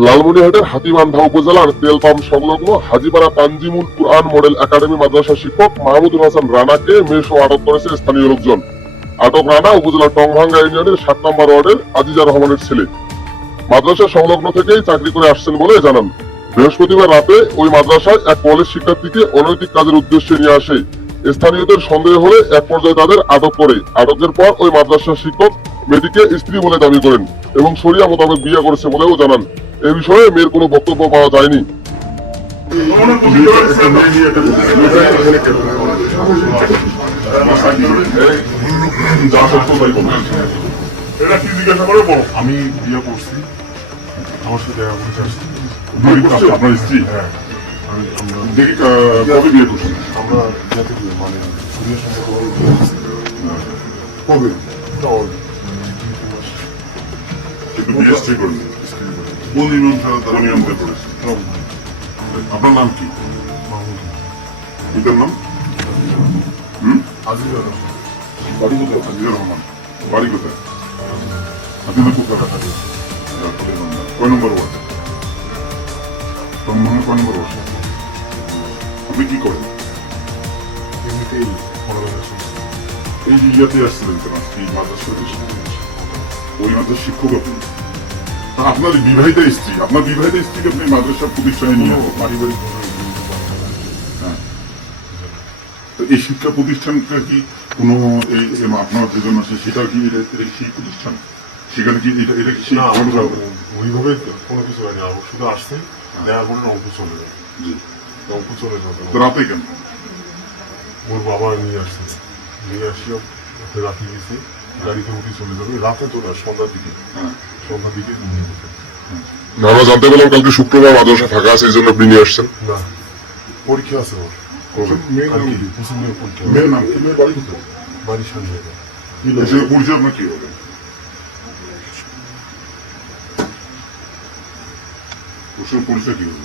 লালমনিরহাটের হাতিবান্ধা উপজেলার তেল পাম্প সংলগ্ন হাজিপাড়া তানজিমুল কুরআন মডেল একাডেমি মাদ্রাসা শিক্ষক মাহমুদুল হাসান রানাকে মেয়েসহ আটক করেছে স্থানীয় লোকজন। আটক রানা উপজেলার টংভাঙ্গা ইউনিয়নের সাত নম্বর ওয়ার্ডের আজিজা রহমানের ছেলে। মাদ্রাসা সংলগ্ন থেকেই চাকরি করে আসছেন বলে জানান। বৃহস্পতিবার রাতে ওই মাদ্রাসায় এক কলেজ শিক্ষার্থীকে অনৈতিক কাজের উদ্দেশ্যে নিয়ে আসে। স্থানীয়দের সন্দেহ হলে এক পর্যায়ে তাদের আটক করে। আটকের পর ওই মাদ্রাসার শিক্ষক মেয়েটিকে স্ত্রী বলে দাবি করেন এবং শরিয়া মোতাবেক বিয়ে করেছে বলেও জানান। এ বিষয়ে মেয়ের কোনো বক্তব্য পাওয়া যায়নি। আমি বিয়ে করছি। আমার সাথে দেখা করতে আসছি। আপনার স্ত্রী? হ্যাঁ। দেখি কবে বিয়ে করছেন? আমরা যাতে মানে কবে? কিন্তু বিয়ে স্ত্রী করলেন কোন ইমাম সাহেব তারা নিয়ম করেছে? আপনার নাম কি? পিতার নাম? বাড়ি কোথায়? আজিজুর রহমান। বাড়ি কোথায়? কয় নম্বর ওয়ার্ড? টঙ্গমহলে কয় নম্বর ওয়ার্ড? আপনি কি করেন? এমনিতেই এই ইয়াতে আসছিলেন কেন? এই মাদ্রাসাতে ওই মাদ্রাসার শিক্ষক আপনি? আপনার বিবাহিত স্ত্রী আপনার বিবাহিত স্ত্রীকে আপনি মাদ্রাসার প্রতিষ্ঠানে নিয়ে। পারিবারিক তো এই শিক্ষা প্রতিষ্ঠানটা কি কোনো আপনার যেজন আছে সেটা কি সেই প্রতিষ্ঠান? সেখানে কি এটা এটা কি ওইভাবে কোনো কিছু হয়নি আমার শুধু আসছে দেখা করে রংপুর চলে যায়। জি। রংপুর চলে যাবে রাতে কেন? ওর বাবা নিয়ে আসছে। নিয়ে আসিও রাতে গেছি গাড়িতে উঠে চলে যাবে রাতে চলে সন্ধ্যার দিকে। হ্যাঁ। দিকে নিয়ে যেতে আমরা জানতে পারলাম কালকে শুক্রবার মাদ্রাসা ফাঁকা আছে এই জন্য আপনি নিয়ে আসছেন। না পরীক্ষা আছে ওর। মেয়ের নাম কি? মেয়ের নাম কি? মেয়ের বাড়ি কোথায়? বাড়ির সামনে। এটা। এর সঙ্গে পরিচয় আপনার কি হবে? ওর সঙ্গে পরিচয় কি হবে?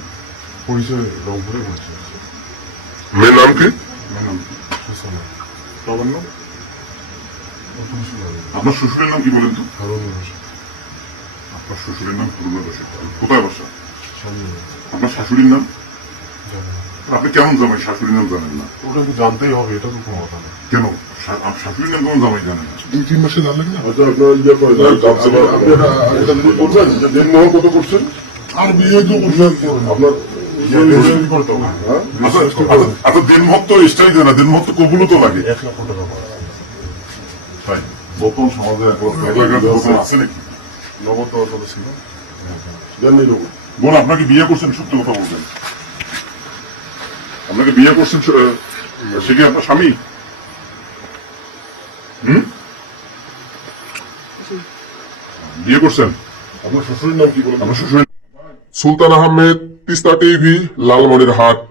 পরিচয় রংপুরে পরিচয় মেয়ের নাম কি? মেয়ের নাম কি? সুসনা বাবার নাম? আপনার শ্বশুরের নাম কি বলেন তো? হারুন রশিদ। আপনার শ্বশুরের নাম করুণা রশিদ কোথায় বাসা? আপনার শাশুড়ির নাম? আপনি কেমন জামাই? শাশুড়ির নাম জানেন না। ওটা তো জানতেই হবে এটা তো কোনো কথা না। কেন? শাশুড়ির নাম কেমন জামাই জানেন? না দুই তিন মাসে জানলেন না আচ্ছা আপনারা ইয়ে করেন করছেন? দিনমহল কত করছেন? আর বিয়ে তো করছেন আপনার রেজিস্ট্রি আচ্ছা দিনমত তো স্টাই দেয় না দিনমত তো কবুলও তো লাগে। এক লক্ষ টাকা বর্তমান সমাজে এলাকার আছে নাকি? নগদ দেওয়ার কথা ছিল। জানি লোক বোন আপনাকে বিয়ে করছেন সত্যি কথা বলবেন। আপনাকে বিয়ে করছেন সে কি আপনার স্বামী? হুম? বিয়ে করছেন? আপনার শ্বশুরের নাম কি বলেন? আপনার সুলতান আহমেদ তিস্তা টিভি লালমনিরহাট।